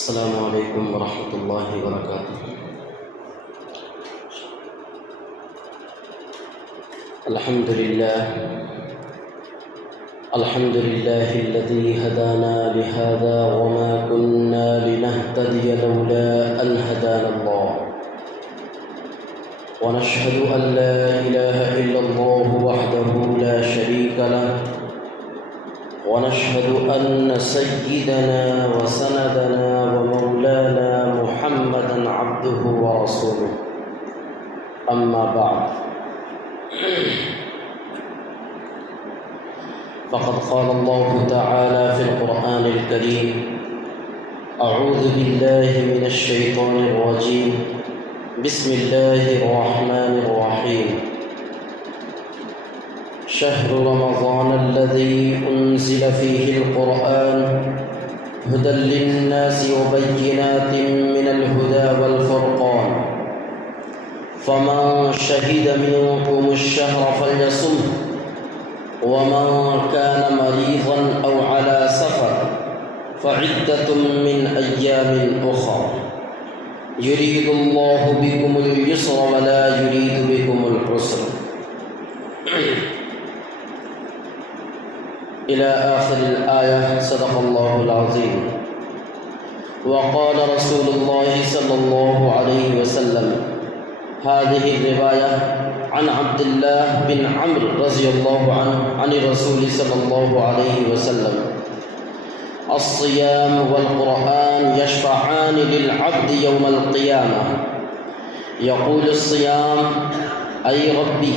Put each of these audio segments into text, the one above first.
السلام علیکم ورحمۃ اللہ وبرکاتہ۔ الحمد للہ الذی ہدانا لہذا وما كنا لنهتدی لولا ان ہدانا اللہ، ونشهد ان لا الہ الا اللہ وحدہ لا شریک له، ونشهد أن سيدنا وسندنا ومولانا محمدا عبده ورسوله، أما بعد، فقد قال الله تعالى في القرآن الكريم: أعوذ بالله من الشيطان الرجيم، بسم الله الرحمن الرحيم، شهر رمضان الذي أنزل فيه القرآن هدى للناس وبينات من الهدى والفرقان، فمن شهد منكم الشهر فليصمه، ومن كان مريضا أو على سفر فعدة من أيام أخر، يريد الله بكم اليسر ولا يريد بكم العسر، إلى آخر الآية، صدق الله العظيم۔ وقال رسول الله صلى الله عليه وسلم، هذه الرواية عن عبد الله بن عمرو رضي الله عنه عن الرسول صلى الله عليه وسلم: الصيام والقرآن يشفعان للعبد يوم القيامة، يقول الصيام: أي ربي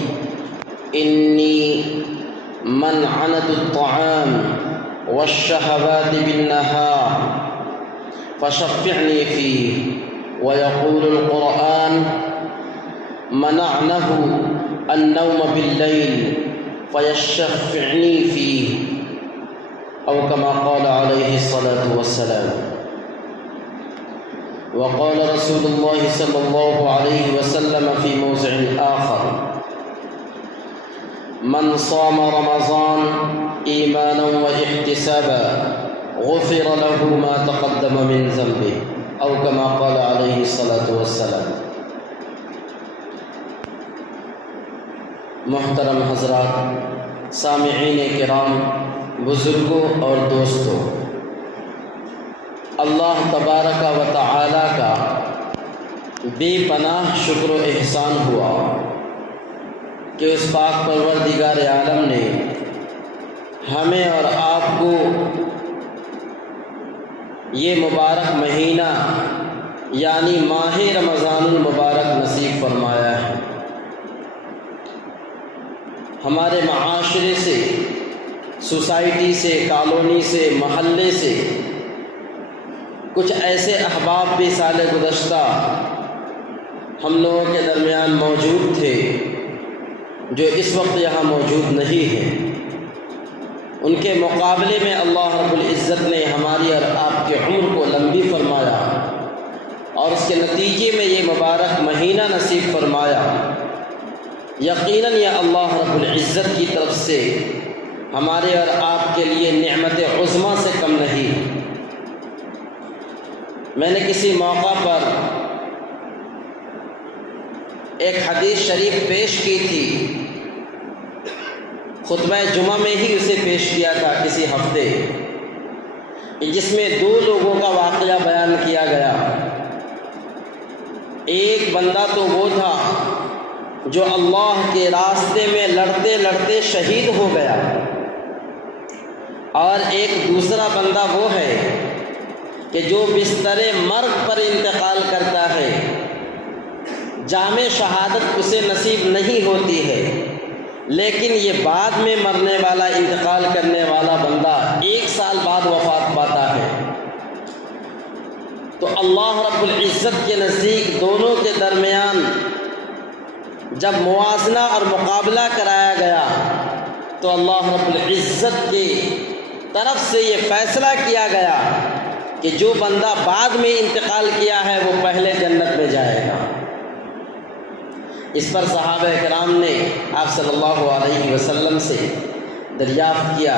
إني منعنت الطعام والشهوات بالنهار فشفعني فيه، ويقول القرآن: منعنه النوم بالليل فيشفعني فيه، أو كما قال عليه الصلاة والسلام۔ وقال رسول الله صلى الله عليه وسلم في موضع آخر: من صام رمضان ایمانا واحتسابا غفر له ما تقدم من ذنبه، او كما قال علیہ الصلاۃ والسلام۔ محترم حضرات، سامعین کرام، بزرگوں اور دوستوں، اللہ تبارک و تعالی کا بے پناہ شکر و احسان ہوا کہ اس پاک پروردگار عالم نے ہمیں اور آپ کو یہ مبارک مہینہ یعنی ماہ رمضان المبارک نصیب فرمایا ہے۔ ہمارے معاشرے سے، سوسائٹی سے، کالونی سے، محلے سے کچھ ایسے احباب بھی سال گزشتہ ہم لوگوں کے درمیان موجود تھے جو اس وقت یہاں موجود نہیں ہیں۔ ان کے مقابلے میں اللہ رب العزت نے ہماری اور آپ کی عمر کو لمبی فرمایا اور اس کے نتیجے میں یہ مبارک مہینہ نصیب فرمایا۔ یقیناً یہ اللہ رب العزت کی طرف سے ہمارے اور آپ کے لیے نعمت عظمیٰ سے کم نہیں۔ میں نے کسی موقع پر ایک حدیث شریف پیش کی تھی، خطبہ جمعہ میں ہی اسے پیش کیا تھا کسی ہفتے، جس میں دو لوگوں کا واقعہ بیان کیا گیا۔ ایک بندہ تو وہ تھا جو اللہ کے راستے میں لڑتے لڑتے شہید ہو گیا، اور ایک دوسرا بندہ وہ ہے کہ جو بستر مرگ پر انتقال کرتا ہے، جام شہادت اسے نصیب نہیں ہوتی ہے، لیکن یہ بعد میں مرنے والا، انتقال کرنے والا بندہ 1 سال بعد وفات پاتا ہے۔ تو اللہ رب العزت کے نزدیک دونوں کے درمیان جب موازنہ اور مقابلہ کرایا گیا تو اللہ رب العزت کی طرف سے یہ فیصلہ کیا گیا کہ جو بندہ بعد میں انتقال کیا ہے وہ پہلے جنت میں جائے گا۔ اس پر صحابہ کرام نے آپ صلی اللہ علیہ وسلم سے دریافت کیا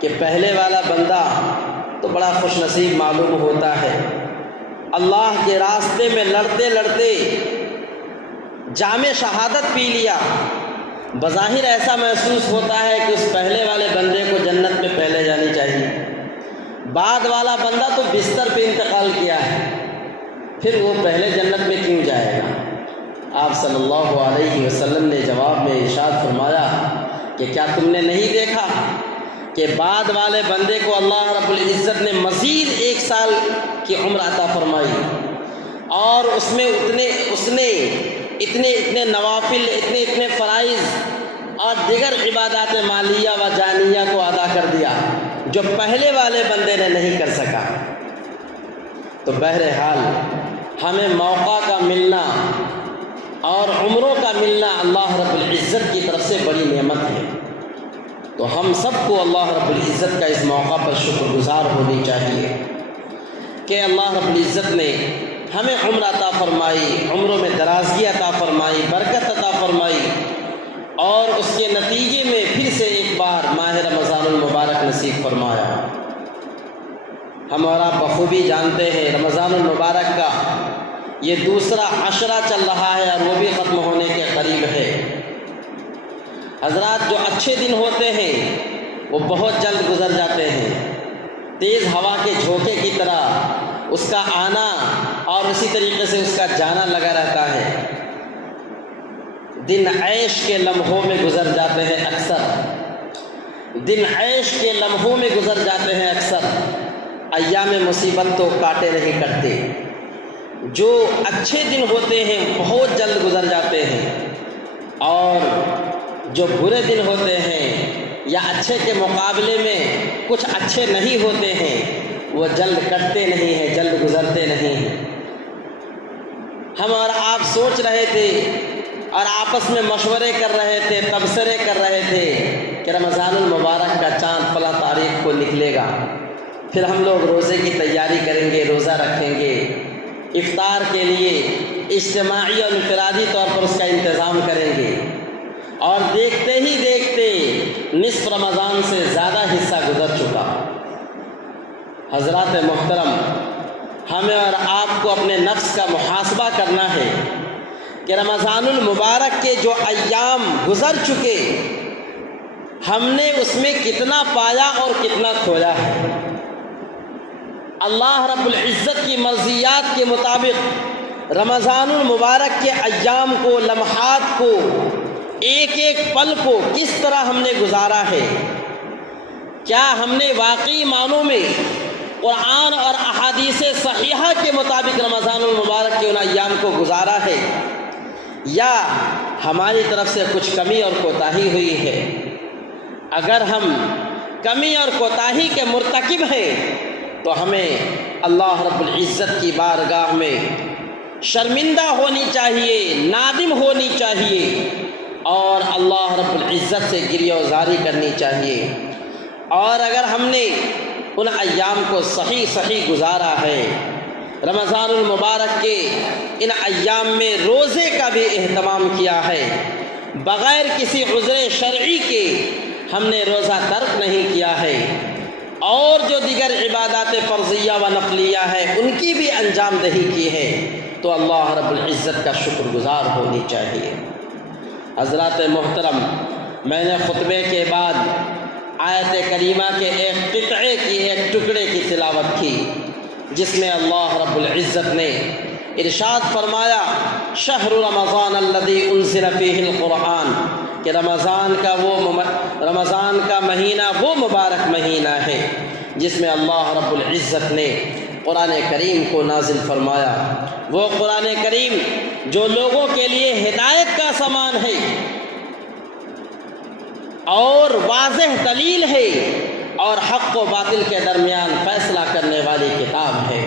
کہ پہلے والا بندہ تو بڑا خوش نصیب معلوم ہوتا ہے۔ اللہ کے راستے میں لڑتے لڑتے جام شہادت پی لیا، بظاہر ایسا محسوس ہوتا ہے کہ اس پہلے والے بندے کو جنت میں پہلے جانی چاہیے، بعد والا بندہ تو بستر پہ انتقال کیا ہے، پھر وہ پہلے جنت میں کیوں جائے گا؟ آپ صلی اللہ علیہ وسلم نے جواب میں ارشاد فرمایا کہ کیا تم نے نہیں دیکھا کہ بعد والے بندے کو اللہ رب العزت نے مزید 1 سال کی عمر عطا فرمائی، اور اس نے اتنے نوافل، اتنے فرائض اور دیگر عبادات مالیہ و جانیہ کو ادا کر دیا جو پہلے والے بندے نے نہیں کر سکا۔ تو بہرحال ہمیں موقع کا ملنا اور عمروں کا ملنا اللہ رب العزت کی طرف سے بڑی نعمت ہے، تو ہم سب کو اللہ رب العزت کا اس موقع پر شکر گزار ہونی چاہیے کہ اللہ رب العزت نے ہمیں عمر عطا فرمائی، عمروں میں درازگی عطا فرمائی، برکت عطا فرمائی، اور اس کے نتیجے میں پھر سے ایک بار ماہ رمضان المبارک نصیب فرمایا۔ ہم اور آپ بخوبی جانتے ہیں رمضان المبارک کا یہ دوسرا عشرہ چل رہا ہے اور وہ بھی ختم ہونے کے قریب ہے۔ حضرات، جو اچھے دن ہوتے ہیں وہ بہت جلد گزر جاتے ہیں، تیز ہوا کے جھونکے کی طرح اس کا آنا اور اسی طریقے سے اس کا جانا لگا رہتا ہے۔ دن عیش کے لمحوں میں گزر جاتے ہیں اکثر، دن عیش کے لمحوں میں گزر جاتے ہیں اکثر، ایام مصیبت تو کاٹے نہیں کٹتے۔ جو اچھے دن ہوتے ہیں بہت جلد گزر جاتے ہیں، اور جو برے دن ہوتے ہیں یا اچھے کے مقابلے میں کچھ اچھے نہیں ہوتے ہیں وہ جلد کٹتے نہیں ہیں، جلد گزرتے نہیں ہیں۔ ہم اور آپ سوچ رہے تھے اور آپس میں مشورے کر رہے تھے، تبصرے کر رہے تھے کہ رمضان المبارک کا چاند فلاں تاریخ کو نکلے گا، پھر ہم لوگ روزے کی تیاری کریں گے، روزہ رکھیں گے، افطار کے لیے اجتماعی اور انفرادی طور پر اس کا انتظام کریں گے، اور دیکھتے ہی دیکھتے نصف رمضان سے زیادہ حصہ گزر چکا۔ حضرات محترم، ہمیں اور آپ کو اپنے نفس کا محاسبہ کرنا ہے کہ رمضان المبارک کے جو ایام گزر چکے ہم نے اس میں کتنا پایا اور کتنا کھویا ہے۔ اللہ رب العزت کی مرضیات کے مطابق رمضان المبارک کے ایام کو، لمحات کو، ایک ایک پل کو کس طرح ہم نے گزارا ہے؟ کیا ہم نے واقعی معنوں میں قرآن اور احادیث صحیحہ کے مطابق رمضان المبارک کے ان ایام کو گزارا ہے، یا ہماری طرف سے کچھ کمی اور کوتاہی ہوئی ہے؟ اگر ہم کمی اور کوتاہی کے مرتکب ہیں تو ہمیں اللہ رب العزت کی بارگاہ میں شرمندہ ہونی چاہیے، نادم ہونی چاہیے، اور اللہ رب العزت سے گریہ وزاری کرنی چاہیے۔ اور اگر ہم نے ان ایام کو صحیح گزارا ہے، رمضان المبارک کے ان ایام میں روزے کا بھی اہتمام کیا ہے، بغیر کسی عذر شرعی کے ہم نے روزہ ترک نہیں کیا ہے، اور جو دیگر عبادات فرضیہ و نفلیہ ہے ان کی بھی انجام دہی کی ہے، تو اللہ رب العزت کا شکر گزار ہونی چاہیے۔ حضرات محترم، میں نے خطبے کے بعد آیت کریمہ کے ایک قطعے کی، ایک ٹکڑے کی تلاوت کی، جس میں اللہ رب العزت نے ارشاد فرمایا شہر رمضان الذی انزل فیہ القرآن، کہ رمضان کا مہینہ وہ مبارک مہینہ ہے جس میں اللہ رب العزت نے قرآن کریم کو نازل فرمایا، وہ قرآن کریم جو لوگوں کے لیے ہدایت کا سامان ہے اور واضح دلیل ہے اور حق و باطل کے درمیان فیصلہ کرنے والی کتاب ہے۔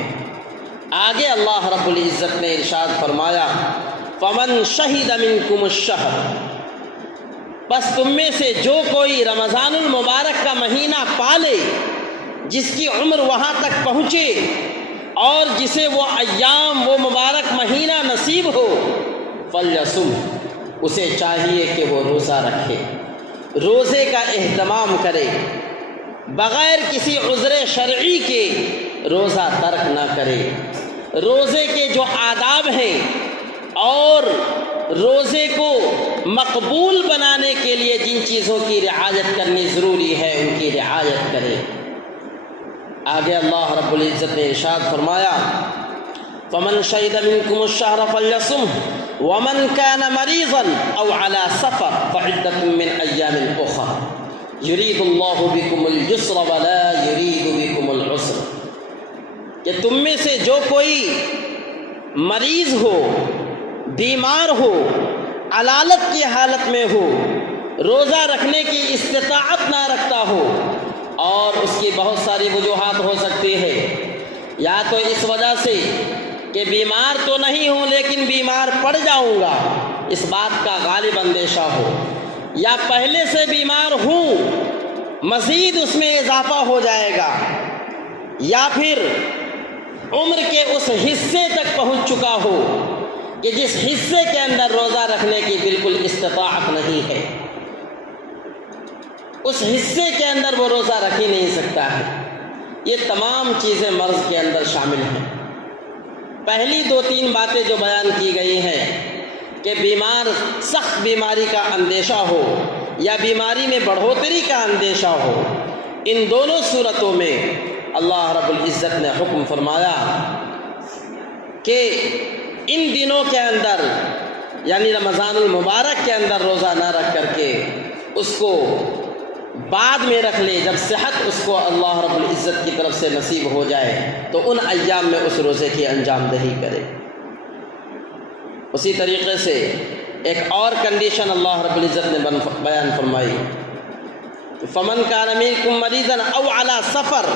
آگے اللہ رب العزت نے ارشاد فرمایا فمن شہد منکم الشہر، بس تم میں سے جو کوئی رمضان المبارک کا مہینہ پالے، جس کی عمر وہاں تک پہنچے اور جسے وہ ایام، وہ مبارک مہینہ نصیب ہو، فلیصم، اسے چاہیے کہ وہ روزہ رکھے، روزے کا اہتمام کرے۔ بغیر کسی عذر شرعی کے روزہ ترک نہ کرے۔ روزے کے جو آداب ہیں اور روزے کو مقبول بنانے کے لیے جن چیزوں کی رعایت کرنی ضروری ہے ان کی رعایت کرے۔ آگے اللہ رب العزت نے ارشاد فرمایا فَمَنْ شَهِدَ مِنْكُمُ الشَّهْرَ فَلْيَصُمْهُ وَمَنْ كَانَ مَرِيضًا أَوْ عَلَى سَفَرٍ فَعِدَّةٌ مِّنْ أَيَّامٍ أُخَرَ يُرِيدُ اللَّهُ بِكُمُ الْيُسْرَ وَلَا يُرِيدُ بِكُمُ الْعُسْرَ کہ تم میں سے جو کوئی مریض ہو، بیمار ہو، علالت کی حالت میں ہو، روزہ رکھنے کی استطاعت نہ رکھتا ہو، اور اس کی بہت ساری وجوہات ہو سکتی ہے، یا تو اس وجہ سے کہ بیمار تو نہیں ہوں لیکن بیمار پڑ جاؤں گا، اس بات کا غالب اندیشہ ہو، یا پہلے سے بیمار ہوں مزید اس میں اضافہ ہو جائے گا، یا پھر عمر کے اس حصے تک پہنچ چکا ہو کہ جس حصے کے اندر روزہ رکھنے کی بالکل استطاعت نہیں ہے، اس حصے کے اندر وہ روزہ رکھ ہی نہیں سکتا ہے۔ یہ تمام چیزیں مرض کے اندر شامل ہیں۔ پہلی دو تین باتیں جو بیان کی گئی ہیں کہ بیمار سخت بیماری کا اندیشہ ہو یا بیماری میں بڑھوتری کا اندیشہ ہو، ان دونوں صورتوں میں اللہ رب العزت نے حکم فرمایا کہ ان دنوں کے اندر یعنی رمضان المبارک کے اندر روزہ نہ رکھ کر کے اس کو بعد میں رکھ لے، جب صحت اس کو اللہ رب العزت کی طرف سے نصیب ہو جائے تو ان ایام میں اس روزے کی انجام دہی کرے۔ اسی طریقے سے ایک اور کنڈیشن اللہ رب العزت نے بیان فرمائی فَمَنْ كَانَ مِنْكُمْ مَرِيضًا أَوْ عَلَى سَفَرٍ،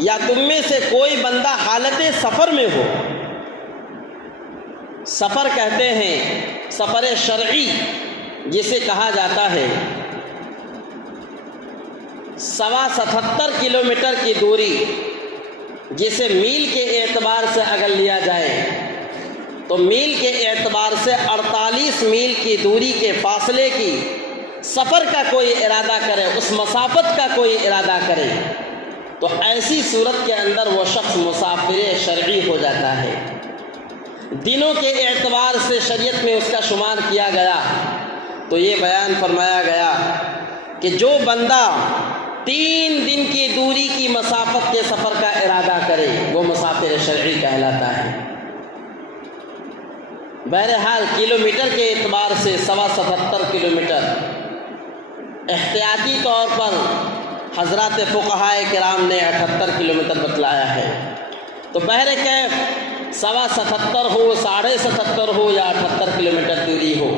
یا تم میں سے کوئی بندہ حالت سفر میں ہو۔ سفر کہتے ہیں سفر شرعی جسے کہا جاتا ہے 77 کلومیٹر کی دوری، جسے میل کے اعتبار سے اگر لیا جائے تو میل کے اعتبار سے 48 میل کی دوری کے فاصلے کی سفر کا کوئی ارادہ کرے، اس مسافت کا کوئی ارادہ کرے تو ایسی صورت کے اندر وہ شخص مسافر شرعی ہو جاتا ہے۔ دنوں کے اعتبار سے شریعت میں اس کا شمار کیا گیا تو یہ بیان فرمایا گیا کہ جو بندہ 3 دن کی دوری کی مسافت کے سفر کا ارادہ کرے وہ مسافر شرعی کہلاتا ہے۔ بہرحال کلومیٹر کے اعتبار سے 77 کلومیٹر احتیاطی طور پر حضرات فقہائے کرام نے 78 کلومیٹر بتلایا ہے، تو بہرکیف 77 ہو، 77.5 ہو یا 78 کلومیٹر دوری ہو،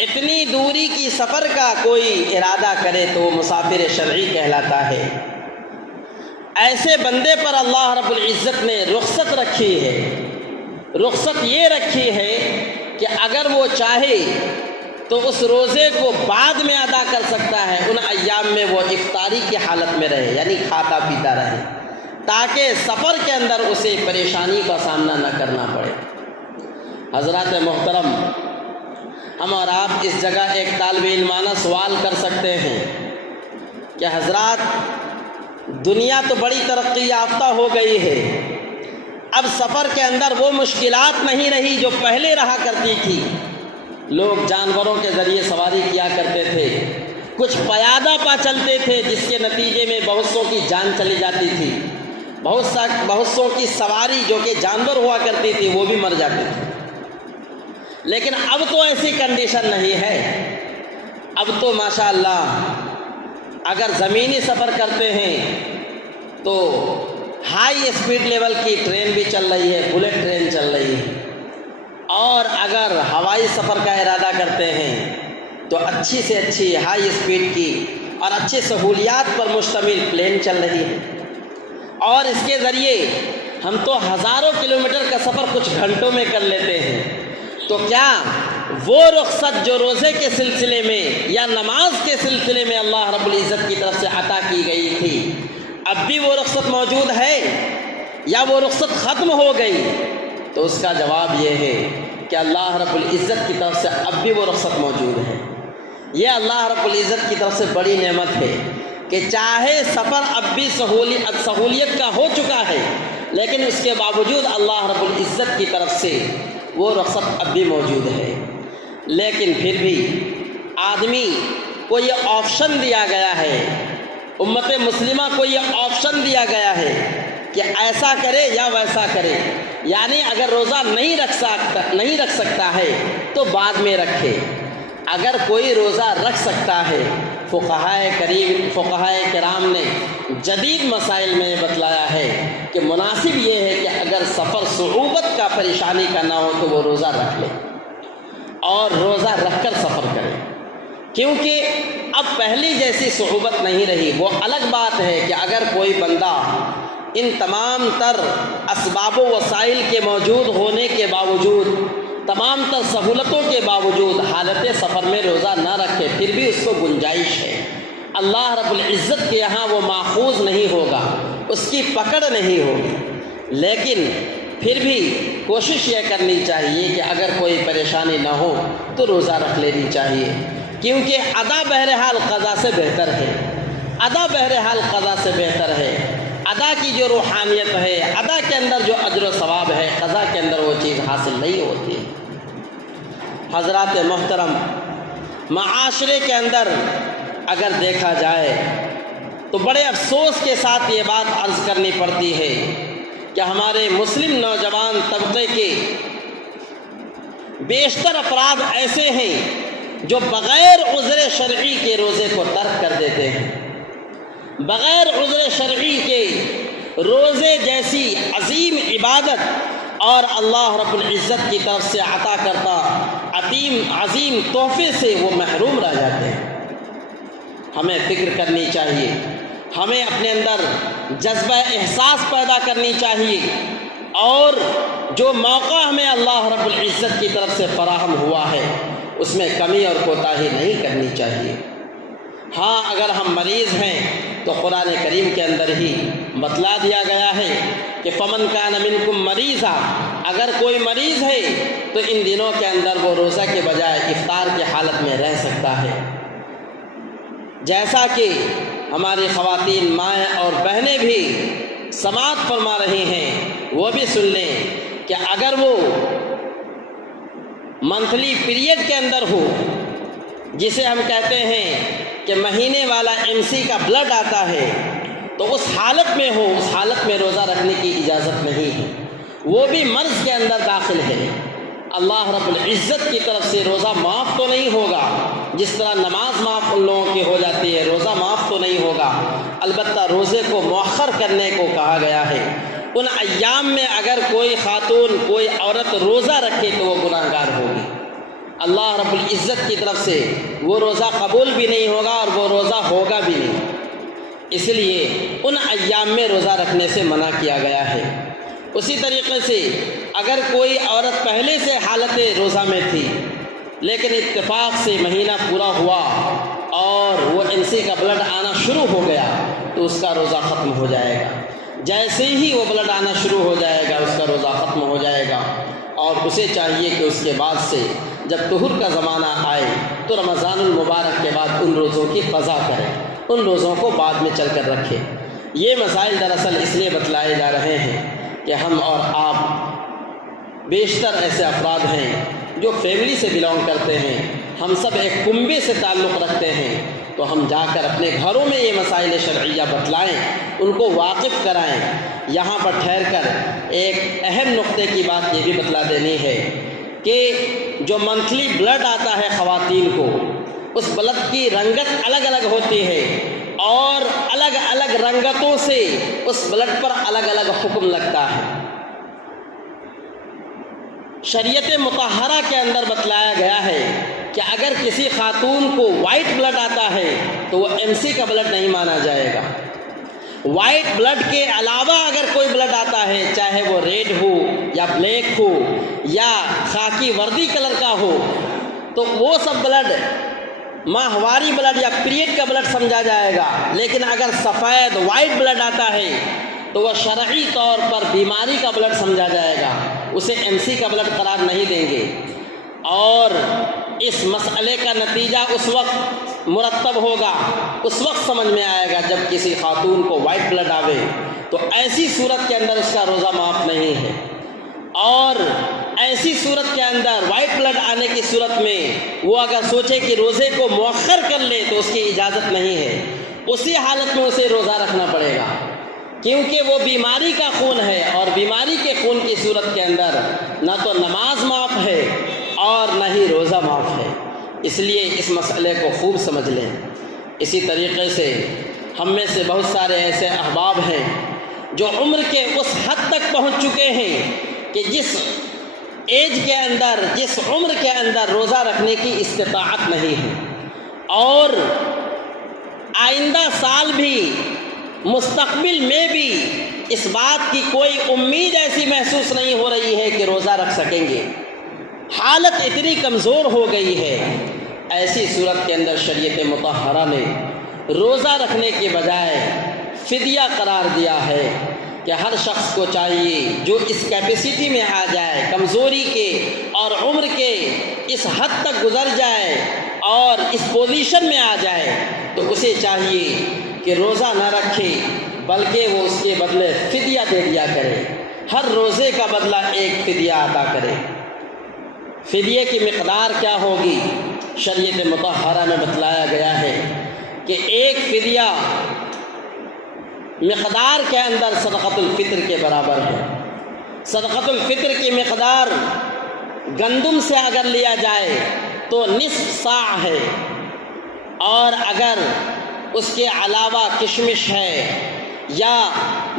اتنی دوری کی سفر کا کوئی ارادہ کرے تو مسافر شرعی کہلاتا ہے۔ ایسے بندے پر اللہ رب العزت نے رخصت رکھی ہے۔ رخصت یہ رکھی ہے کہ اگر وہ چاہے تو اس روزے کو بعد میں ادا کر سکتا ہے، ان ایام میں وہ افطاری کی حالت میں رہے، یعنی کھاتا پیتا رہے، تاکہ سفر کے اندر اسے پریشانی کا سامنا نہ کرنا پڑے۔ حضرات محترم، ہم اور آپ اس جگہ ایک طالب علمانہ سوال کر سکتے ہیں کہ حضرات دنیا تو بڑی ترقی یافتہ ہو گئی ہے، اب سفر کے اندر وہ مشکلات نہیں رہی جو پہلے رہا کرتی تھی۔ لوگ جانوروں کے ذریعے سواری کیا کرتے تھے، کچھ پیادہ پا چلتے تھے جس کے نتیجے میں بہت سو کی جان چلی جاتی تھی، بہت سو کی سواری جو کہ جانور ہوا کرتی تھی وہ بھی مر جاتے تھے۔ لیکن اب تو ایسی کنڈیشن نہیں ہے، اب تو ماشاءاللہ اگر زمینی سفر کرتے ہیں تو ہائی اسپیڈ لیول کی ٹرین بھی چل رہی ہے، بلٹ ٹرین چل رہی ہے، اور اگر ہوائی سفر کا ارادہ کرتے ہیں تو اچھی سے اچھی ہائی اسپیڈ کی اور اچھی سہولیات پر مشتمل پلین چل رہی ہے، اور اس کے ذریعے ہم تو ہزاروں کلومیٹر کا سفر کچھ گھنٹوں میں کر لیتے ہیں۔ تو کیا وہ رخصت جو روزے کے سلسلے میں یا نماز کے سلسلے میں اللہ رب العزت کی طرف سے عطا کی گئی تھی، اب بھی وہ رخصت موجود ہے یا وہ رخصت ختم ہو گئی؟ تو اس کا جواب یہ ہے کہ اللہ رب العزت کی طرف سے اب بھی وہ رخصت موجود ہے۔ یہ اللہ رب العزت کی طرف سے بڑی نعمت ہے کہ چاہے سفر اب بھی سہولیت کا ہو چکا ہے، لیکن اس کے باوجود اللہ رب العزت کی طرف سے وہ رخصت اب بھی موجود ہے۔ لیکن پھر بھی آدمی کو یہ آپشن دیا گیا ہے، امت مسلمہ کو یہ آپشن دیا گیا ہے کہ ایسا کرے یا ویسا کرے، یعنی اگر روزہ نہیں رکھ سکتا ہے تو بعد میں رکھے، اگر کوئی روزہ رکھ سکتا ہے۔ فقہائے کرام نے جدید مسائل میں بتلایا ہے کہ مناسب یہ ہے کہ اگر سفر صعوبت کا پریشانی کا نہ ہو تو وہ روزہ رکھ لے اور روزہ رکھ کر سفر کرے، کیونکہ اب پہلی جیسی صعوبت نہیں رہی۔ وہ الگ بات ہے کہ اگر کوئی بندہ ان تمام تر اسباب و وسائل کے موجود ہونے کے باوجود، تمام تر سہولتوں کے باوجود حالت سفر میں روزہ نہ رکھے، پھر بھی اس کو گنجائش ہے، اللہ رب العزت کے یہاں وہ ماخوذ نہیں ہوگا، اس کی پکڑ نہیں ہوگی۔ لیکن پھر بھی کوشش یہ کرنی چاہیے کہ اگر کوئی پریشانی نہ ہو تو روزہ رکھ لینی چاہیے، کیونکہ ادا بہرحال قضا سے بہتر ہے، ادا بہرحال قضا سے بہتر ہے۔ ادا کی جو روحانیت ہے، ادا کے اندر جو اجر و ثواب ہے، قضا کے اندر وہ چیز حاصل نہیں ہوتی۔ حضرات محترم، معاشرے کے اندر اگر دیکھا جائے تو بڑے افسوس کے ساتھ یہ بات عرض کرنی پڑتی ہے کہ ہمارے مسلم نوجوان طبقے کے بیشتر افراد ایسے ہیں جو بغیر عذر شرعی کے روزے کو ترک کر دیتے ہیں۔ بغیر عذر شرعی کے روزے جیسی عظیم عبادت اور اللہ رب العزت کی طرف سے عطا کرتا عظیم تحفے سے وہ محروم رہ جاتے ہیں۔ ہمیں فکر کرنی چاہیے، ہمیں اپنے اندر جذبہ احساس پیدا کرنی چاہیے، اور جو موقع ہمیں اللہ رب العزت کی طرف سے فراہم ہوا ہے اس میں کمی اور کوتاہی نہیں کرنی چاہیے۔ ہاں، اگر ہم مریض ہیں تو قرآن کریم کے اندر ہی بتلا دیا گیا ہے کہ فمن کان منکم مریضا، اگر کوئی مریض ہے تو ان دنوں کے اندر وہ روزہ کے بجائے افطار کی حالت میں رہ سکتا ہے۔ جیسا کہ ہماری خواتین مائیں اور بہنیں بھی سماعت فرما رہی ہیں، وہ بھی سن لیں کہ اگر وہ منتھلی پیریڈ کے اندر ہو، جسے ہم کہتے ہیں کہ مہینے والا MC کا بلڈ آتا ہے، تو اس حالت میں ہو، اس حالت میں روزہ رکھنے کی اجازت نہیں ہے، وہ بھی مرض کے اندر داخل ہے۔ اللہ رب العزت کی طرف سے روزہ معاف تو نہیں ہوگا، جس طرح نماز معاف ان لوگوں کی ہو جاتی ہے، روزہ معاف تو نہیں ہوگا، البتہ روزے کو مؤخر کرنے کو کہا گیا ہے۔ ان ایام میں اگر کوئی خاتون، کوئی عورت روزہ رکھے تو وہ گناہ گار ہوگی، اللہ رب العزت کی طرف سے وہ روزہ قبول بھی نہیں ہوگا اور وہ روزہ ہوگا بھی نہیں۔ اس لیے ان ایام میں روزہ رکھنے سے منع کیا گیا ہے۔ اسی طریقے سے اگر کوئی عورت پہلے سے حالت روزہ میں تھی لیکن اتفاق سے مہینہ پورا ہوا اور وہ MC کا بلڈ آنا شروع ہو گیا تو اس کا روزہ ختم ہو جائے گا۔ جیسے ہی وہ بلڈ آنا شروع ہو جائے گا اس کا روزہ ختم ہو جائے گا، اور اسے چاہیے کہ اس کے بعد سے جب طہور کا زمانہ آئے تو رمضان المبارک کے بعد ان روزوں کی قضا کرے، ان روزوں کو بعد میں چل کر رکھے۔ یہ مسائل دراصل اس لیے بتلائے جا رہے ہیں کہ ہم اور آپ بیشتر ایسے افراد ہیں جو فیملی سے بلانگ کرتے ہیں، ہم سب ایک کنبے سے تعلق رکھتے ہیں، تو ہم جا کر اپنے گھروں میں یہ مسائل شرعیہ بتلائیں، ان کو واقف کرائیں۔ یہاں پر ٹھہر کر ایک اہم نقطے کی بات یہ بھی بتلا دینی ہے کہ جو منتھلی بلڈ آتا ہے خواتین کو، اس بلڈ کی رنگت الگ الگ ہوتی ہے، اور الگ الگ رنگتوں سے اس بلڈ پر الگ الگ حکم لگتا ہے۔ شریعت مطہرہ کے اندر بتلایا گیا ہے کہ اگر کسی خاتون کو وائٹ بلڈ آتا ہے تو وہ MC کا بلڈ نہیں مانا جائے گا۔ وائٹ بلڈ کے علاوہ اگر کوئی بلڈ آتا ہے، چاہے وہ ریڈ ہو یا بلیک ہو یا خاکی وردی کلر کا ہو، تو وہ سب بلڈ ماہواری بلڈ یا پیریڈ کا بلڈ سمجھا جائے گا۔ لیکن اگر سفید وائٹ بلڈ آتا ہے تو وہ شرعی طور پر بیماری کا بلڈ سمجھا جائے گا، اسے MC کا بلڈ قرار نہیں دیں گے۔ اور اس مسئلے کا نتیجہ اس وقت مرتب ہوگا اس وقت سمجھ میں آئے گا جب کسی خاتون کو وائٹ بلڈ آوے تو ایسی صورت کے اندر اس کا روزہ معاف نہیں ہے، اور ایسی صورت کے اندر وائٹ بلڈ آنے کی صورت میں وہ اگر سوچے کہ روزے کو مؤخر کر لے تو اس کی اجازت نہیں ہے، اسی حالت میں اسے روزہ رکھنا پڑے گا، کیونکہ وہ بیماری کا خون ہے، اور بیماری کے خون کی صورت کے اندر نہ تو نماز معاف ہے اور نہ ہی روزہ معاف ہے۔ اس لیے اس مسئلے کو خوب سمجھ لیں۔ اسی طریقے سے ہم میں سے بہت سارے ایسے احباب ہیں جو عمر کے اس حد تک پہنچ چکے ہیں کہ جس ایج کے اندر، جس عمر کے اندر روزہ رکھنے کی استطاعت نہیں ہے، اور آئندہ سال بھی، مستقبل میں بھی اس بات کی کوئی امید ایسی محسوس نہیں ہو رہی ہے کہ روزہ رکھ سکیں گے، حالت اتنی کمزور ہو گئی ہے۔ ایسی صورت کے اندر شریعت مطہرہ نے روزہ رکھنے کے بجائے فدیہ قرار دیا ہے کہ ہر شخص کو چاہیے جو اس کیپیسٹی میں آ جائے، کمزوری کے اور عمر کے اس حد تک گزر جائے اور اس پوزیشن میں آ جائے، تو اسے چاہیے کہ روزہ نہ رکھے بلکہ وہ اس کے بدلے فدیہ دے دیا کرے، ہر روزے کا بدلہ ایک فدیہ ادا کرے۔ فدیے کی مقدار کیا ہوگی؟ شریعت مطہرہ میں بتلایا گیا ہے کہ ایک فدیہ مقدار کے اندر صدقۃ الفطر کے برابر ہے۔ صدقۃ الفطر کی مقدار گندم سے اگر لیا جائے تو نصف صاع ہے، اور اگر اس کے علاوہ کشمش ہے یا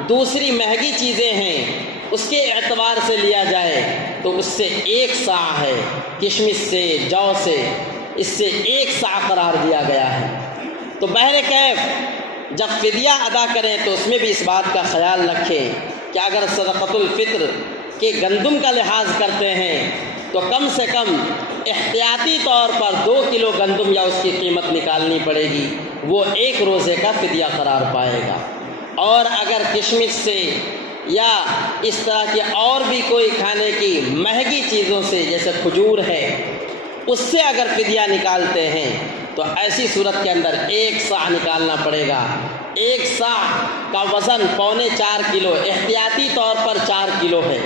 دوسری مہنگی چیزیں ہیں اس کے اعتبار سے لیا جائے تو اس سے 1 صاع ہے، کشمش سے، جو سے، اس سے 1 صاع قرار دیا گیا ہے۔ تو بہرکیف جب فدیہ ادا کریں تو اس میں بھی اس بات کا خیال رکھیں کہ اگر صدقۃ الفطر کے گندم کا لحاظ کرتے ہیں تو کم سے کم احتیاطی طور پر 2 کلو گندم یا اس کی قیمت نکالنی پڑے گی، وہ 1 روزے کا فدیہ قرار پائے گا۔ اور اگر کشمش سے یا اس طرح کی اور بھی کوئی کھانے کی مہنگی چیزوں سے جیسے کھجور ہے اس سے اگر فدیہ نکالتے ہیں تو ایسی صورت کے اندر 1 صاع نکالنا پڑے گا۔ 1 صاع کا وزن 3.25 کلو، احتیاطی طور پر 4 کلو ہے،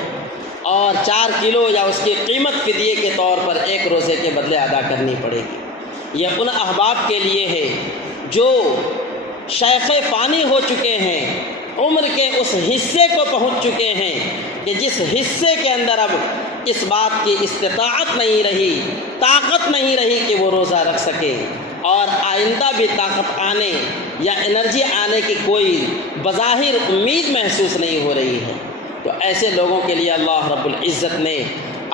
اور 4 کلو یا اس کی قیمت فدیے کے طور پر 1 روزے کے بدلے ادا کرنی پڑے گی۔ یہ ان احباب کے لیے ہے جو شیخ فانی ہو چکے ہیں، عمر کے اس حصے کو پہنچ چکے ہیں کہ جس حصے کے اندر اب اس بات کی استطاعت نہیں رہی، طاقت نہیں رہی کہ وہ روزہ رکھ سکے، اور آئندہ بھی طاقت آنے یا انرجی آنے کی کوئی بظاہر امید محسوس نہیں ہو رہی ہے۔ تو ایسے لوگوں کے لیے اللہ رب العزت نے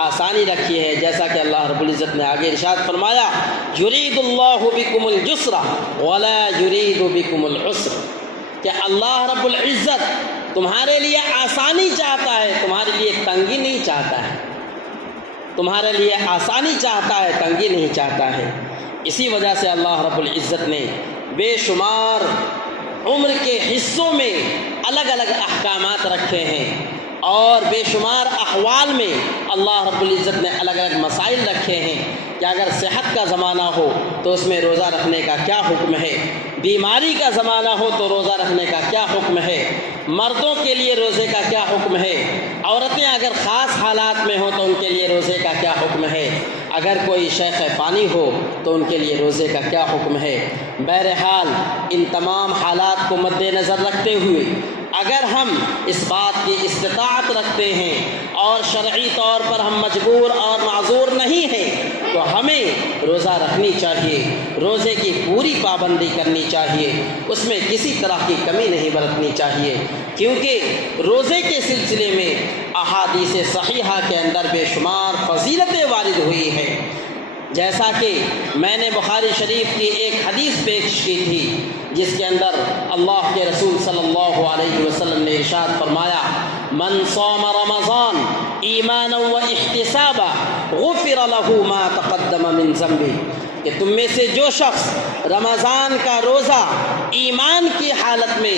آسانی رکھی ہے، جیسا کہ اللہ رب العزت نے آگے ارشاد فرمایا یرید اللہ بکم الجسر ولا یرید بکم العسر، کہ اللہ رب العزت تمہارے لیے آسانی چاہتا ہے، تمہارے لیے تنگی نہیں چاہتا ہے، تمہارے لیے آسانی چاہتا ہے، تنگی نہیں چاہتا ہے۔ اسی وجہ سے اللہ رب العزت نے بے شمار عمر کے حصوں میں الگ الگ احکامات رکھے ہیں، اور بے شمار احوال میں اللہ رب العزت نے الگ الگ مسائل رکھے ہیں کہ اگر صحت کا زمانہ ہو تو اس میں روزہ رکھنے کا کیا حکم ہے، بیماری کا زمانہ ہو تو روزہ رکھنے کا کیا حکم ہے، مردوں کے لیے روزے کا کیا حکم ہے، عورتیں اگر خاص حالات میں ہوں تو ان کے لیے روزے کا کیا حکم ہے، اگر کوئی شیخ فانی ہو تو ان کے لیے روزے کا کیا حکم ہے۔ بہرحال ان تمام حالات کو مد نظر رکھتے ہوئے اگر ہم اس بات کی استطاعت رکھتے ہیں اور شرعی طور پر ہم مجبور اور معذور نہیں ہیں تو ہمیں روزہ رکھنی چاہیے، روزے کی پوری پابندی کرنی چاہیے، اس میں کسی طرح کی کمی نہیں برتنی چاہیے، کیونکہ روزے کے سلسلے میں احادیث صحیحہ کے اندر بے شمار فضیلتیں وارد ہوئی ہیں۔ جیسا کہ میں نے بخاری شریف کی ایک حدیث پیش کی تھی جس کے اندر اللہ کے رسول صلی اللہ علیہ وسلم نے ارشاد فرمایا من صام رمضان ایمانا و احتسابا غفر له ما تقدم من ذنبه، کہ تم میں سے جو شخص رمضان کا روزہ ایمان کی حالت میں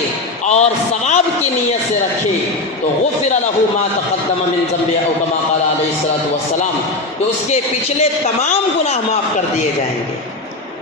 اور ثواب کی نیت سے رکھے تو غفر له ما تقدم من ذنبه او كما قال علیہ الصلوۃ والسلام، کہ اس کے پچھلے تمام گناہ معاف کر دیے جائیں گے۔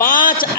5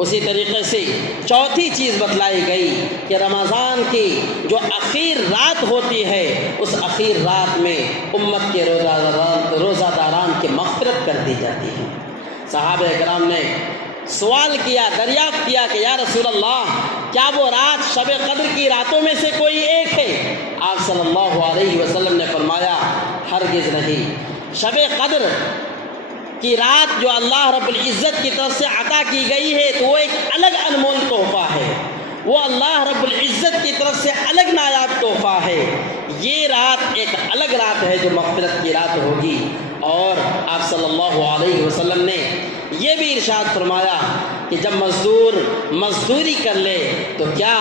اسی طریقے سے چوتھی چیز بتلائی گئی کہ رمضان کی جو اخیر رات ہوتی ہے اس اخیر رات میں امت کے روزہ داران کی مغفرت کر دی جاتی ہے۔ صحابہ کرام نے سوال کیا، دریافت کیا کہ یا رسول اللہ کیا وہ رات شب قدر کی راتوں میں سے کوئی ایک ہے؟ آپ صلی اللہ علیہ وسلم نے فرمایا ہرگز نہیں۔ شب قدر کی رات جو اللہ رب العزت کی طرف سے عطا کی گئی ہے تو وہ ایک الگ انمول تحفہ ہے، وہ اللہ رب العزت کی طرف سے الگ نایاب تحفہ ہے۔ یہ رات ایک الگ رات ہے جو مغفرت کی رات ہوگی۔ اور آپ صلی اللہ علیہ وسلم نے یہ بھی ارشاد فرمایا کہ جب مزدور مزدوری کر لے تو کیا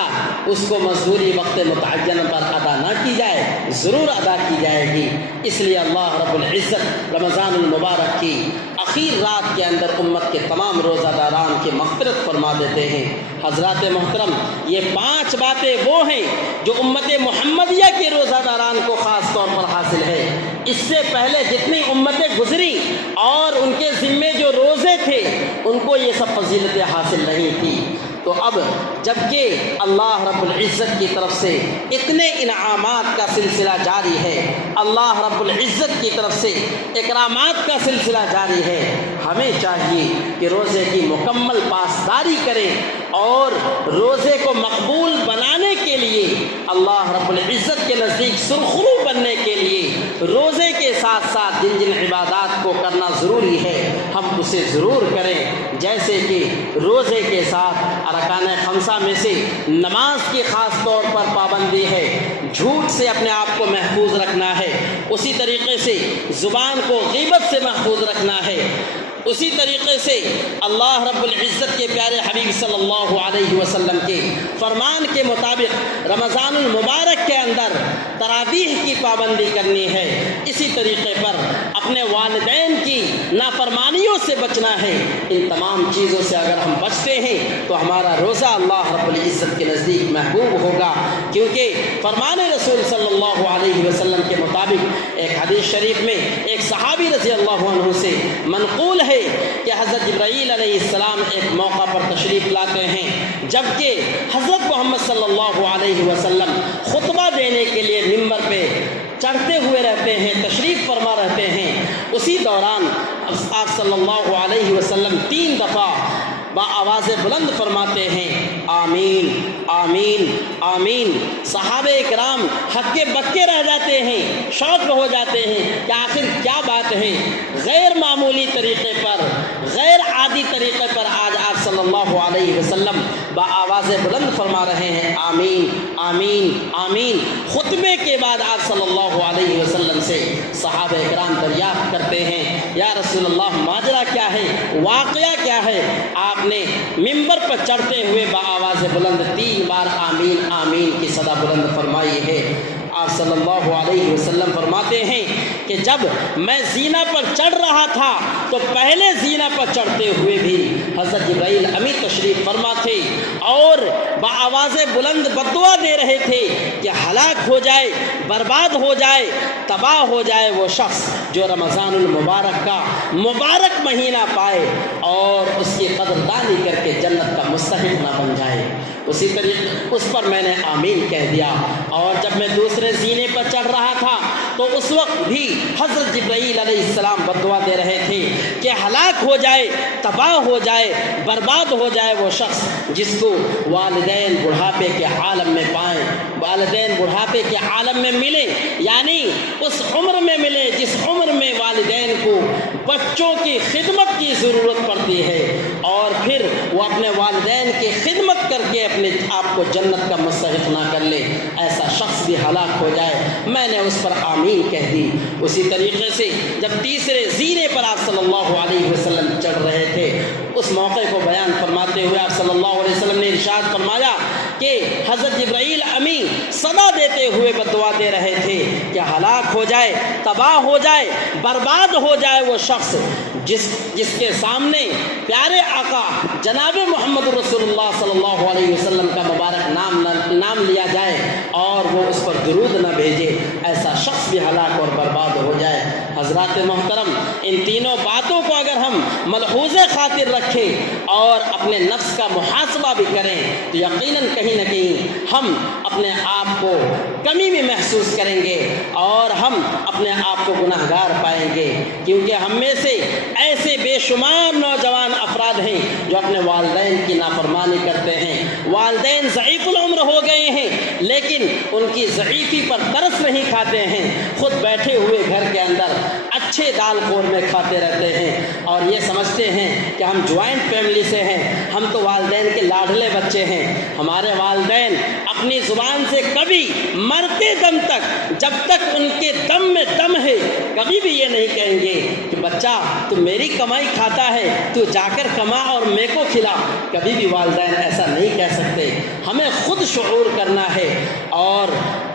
اس کو مزدوری وقت متعین پر ادا نہ کی جائے؟ ضرور ادا کی جائے گی۔ اس لیے اللہ رب العزت رمضان المبارک کی اخیر رات کے اندر امت کے تمام روزہ داران کی مغفرت فرما دیتے ہیں۔ حضرات محترم، یہ 5 باتیں وہ ہیں جو امت محمدیہ کے روزہ داران کو خاص طور پر حاصل ہے۔ اس سے پہلے جتنی امتیں گزری اور ان کے ذمے جو روزے تھے ان کو یہ سب فضیلتیں حاصل نہیں تھی۔ تو اب جب کہ اللہ رب العزت کی طرف سے اتنے انعامات کا سلسلہ جاری ہے، اللہ رب العزت کی طرف سے اکرامات کا سلسلہ جاری ہے، ہمیں چاہیے کہ روزے کی مکمل پاسداری کریں اور روزے کو مقبول بنانے کے لیے اللہ رب العزت کے نزدیک سرخرو بننے کے لیے روزے کے ساتھ ساتھ جن جن عبادات کو کرنا ضروری ہے ہم اسے ضرور کریں۔ جیسے کہ روزے کے ساتھ ارکان خمسہ میں سے نماز کی خاص طور پر پابندی ہے، جھوٹ سے اپنے آپ کو محفوظ رکھنا ہے، اسی طریقے سے زبان کو غیبت سے محفوظ رکھنا ہے، اسی طریقے سے اللہ رب العزت کے پیارے حبیب صلی اللہ علیہ وسلم کے فرمان کے مطابق رمضان المبارک کے اندر تراویح کی پابندی کرنی ہے۔ اسی طریقے پر اپنے والدین کی نافرمانیوں سے بچنا ہے۔ ان تمام چیزوں سے اگر ہم بچتے ہیں تو ہمارا روزہ اللہ رب العزت کے نزدیک محبوب ہوگا، کیونکہ فرمان رسول صلی اللہ علیہ وسلم کے مطابق ایک حدیث شریف میں ایک صحابی رضی اللہ عنہ سے منقول ہے کہ حضرت جبرائیل علیہ السلام ایک موقع پر تشریف لاتے ہیں جبکہ حضرت محمد صلی اللہ علیہ وسلم خطبہ دینے کے لیے ممبر پہ چڑھتے ہوئے رہتے ہیں، تشریف فرما رہتے ہیں۔ اسی دوران آپ صلی اللہ علیہ وسلم 3 دفعہ آواز بلند فرماتے ہیں آمین آمین آمین۔ صحابہ کرام ہکے بکے رہ جاتے ہیں، شوق ہو جاتے ہیں کہ آخر کیا بات ہے، غیر معمولی طریقے پر، غیر عادی طریقے پر آج آپ صلی اللہ علیہ وسلم آواز بلند فرما رہے ہیں آمین آمین آمین۔ خطبے کے بعد آپ صلی اللہ علیہ وسلم سے صحابہ کرام دریافت کرتے ہیں یا رسول اللہ ماجرا کیا ہے، واقعہ کیا ہے؟ آپ نے ممبر پر چڑھتے ہوئے آواز بلند 3 بار آمین آمین کی صدا بلند فرمائی ہے۔ آپ صلی اللہ علیہ وسلم فرماتے ہیں کہ جب میں زینہ پر چڑھ رہا تھا تو پہلے زینہ پر چڑھتے ہوئے بھی حضرت جبرائیل امی تشریف فرما تھے اور بآواز بلند بددعا دے رہے تھے کہ ہلاک ہو جائے، برباد ہو جائے، تباہ ہو جائے وہ شخص جو رمضان المبارک کا مبارک مہینہ پائے اور اس کی قدردانی کر کے جنت کا مستحق نہ بن جائے۔ اسی طریقے اس پر میں نے آمین کہہ دیا۔ اور جب میں دوسرے زینے پر چڑھ رہا تھا تو اس وقت بھی حضرت جبرائیل علیہ السلام بددعا دے رہے تھے کہ ہلاک ہو جائے، تباہ ہو جائے، برباد ہو جائے وہ شخص جس کو والدین بڑھاپے کے عالم میں پائیں، والدین بڑھاپے کے عالم میں ملے، یعنی اس عمر میں ملے جس عمر میں والدین کو بچوں کی خدمت کی ضرورت پڑتی ہے، اور پھر وہ اپنے والدین کی خدمت کر کے اپنے آپ کو جنت کا مستحق نہ کر لے، ایسا شخص بھی ہلاک ہو جائے۔ میں نے اس پر آمین کہہ دی۔ اسی طریقے سے جب تیسرے زینے پر آپ صلی اللہ علیہ وسلم چڑھ رہے تھے اس موقع کو بیان فرماتے ہوئے آپ صلی اللہ علیہ وسلم نے ارشاد فرمایا کہ حضرت جبرائیل امی صدا دیتے ہوئے بددعا دے رہے تھے کہ ہلاک ہو جائے، تباہ ہو جائے، برباد ہو جائے وہ شخص جس کے سامنے پیارے آقا جناب محمد رسول اللہ صلی اللہ علیہ وسلم کا مبارک نام لیا جائے اور وہ اس پر درود نہ بھیجے، ایسا شخص بھی ہلاک اور برباد ہو جائے۔ حضرات محترم، ان تینوں باتوں کو اگر ہم ملحوظ خاطر رکھیں اور اپنے نفس کا محاسبہ بھی کریں تو یقیناً کہیں نہ کہیں ہم اپنے آپ کو کمی بھی محسوس کریں گے اور ہم اپنے آپ کو گناہگار پائیں گے، کیونکہ ہم میں سے ایسے بے شمار نوجوان افراد ہیں جو اپنے والدین کی نافرمانی کرتے ہیں۔ والدین ضعیف العمر ہو گئے ہیں لیکن ان کی ضعیفی پر ترس نہیں کھاتے ہیں، خود بیٹھے ہوئے گھر کے اندر اچھے دال قورمے کھاتے رہتے ہیں اور یہ سمجھتے ہیں کہ ہم جوائنٹ فیملی سے ہیں، ہم تو والدین کے لاڈلے بچے ہیں۔ ہمارے والدین اپنی زبان سے کبھی مرتے دم تک، جب تک ان کے دم میں دم ہے، کبھی بھی یہ نہیں کہیں گے کہ بچہ تو میری کمائی کھاتا ہے، تو جا کر کما اور میرے کو کھلا، کبھی بھی والدین ایسا نہیں کہہ سکتے۔ ہمیں خود شعور کرنا ہے اور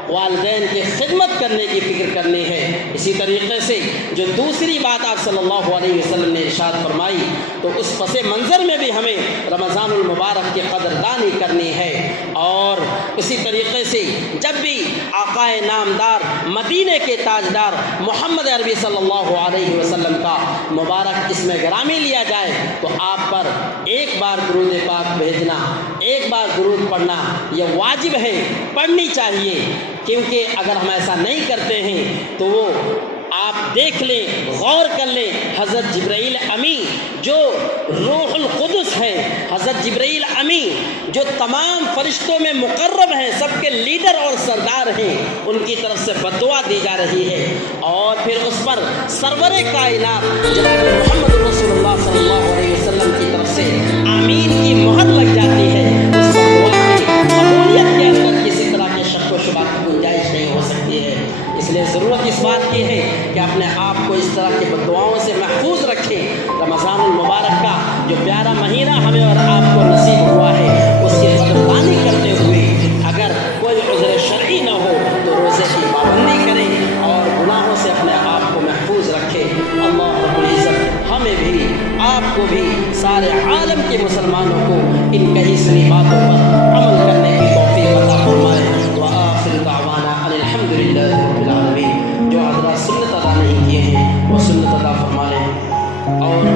والدین کی خدمت کرنے کی فکر کرنی ہے۔ اسی طریقے سے جو دوسری بات آپ صلی اللہ علیہ وسلم نے ارشاد فرمائی تو اس پس منظر میں بھی ہمیں رمضان المبارک کی قدردانی کرنی ہے، اور اسی طریقے سے جب بھی آقائے نامدار مدینے کے تاجدار محمد عربی صلی اللہ علیہ وسلم کا مبارک اسم گرامی لیا جائے تو آپ پر ایک بار درود پاک بھیجنا، ایک بار درود پڑھنا یہ واجب ہے، پڑھنی چاہیے، کیونکہ اگر ہم ایسا نہیں کرتے ہیں تو وہ آپ دیکھ لیں، غور کر لیں، حضرت جبرائیل امی جو روح القدس ہیں، حضرت جبرائیل امی جو تمام فرشتوں میں مقرب ہیں، سب کے لیڈر اور سردار ہیں، ان کی طرف سے بددعا دی جا رہی ہے، اور پھر اس پر سرور کائنات جناب محمد رسول اللہ صلی اللہ علیہ وسلم کی طرف سے آمین کی مہر لگ جاتی ہے۔ اس بددعا کی قبولیت کے اندر کسی طرح کے شک و شبہ کی گنجائش نہیں ہو سکتی ہے۔ اس لیے ضرورت اس بات کی ہے کہ اپنے آپ کو اس طرح کی بددعاؤں سے محفوظ رکھیں۔ رمضان المبارک کا جو پیارا مہینہ ہمیں اور آپ کو نصیب ہوا ہے اس کی قدردانی کرتے ہوئے اگر کوئی عذر شرعی نہ ہو تو روزے کی پابندی کریں اور گناہوں سے اپنے آپ کو محفوظ رکھیں۔ اللہ رب العزت ہمیں بھی، آپ کو بھی، سارے عالم کے مسلمانوں کو ان کہی سنی باتوں پر عمل کرنے کی توفیق عطا فرمائے۔ وآخر دعوانا ان الحمدللہ رب العالمین۔ جو حضرات سنت ادا نہیں کیے ہیں وہ سنت ادا فرما لیں، اور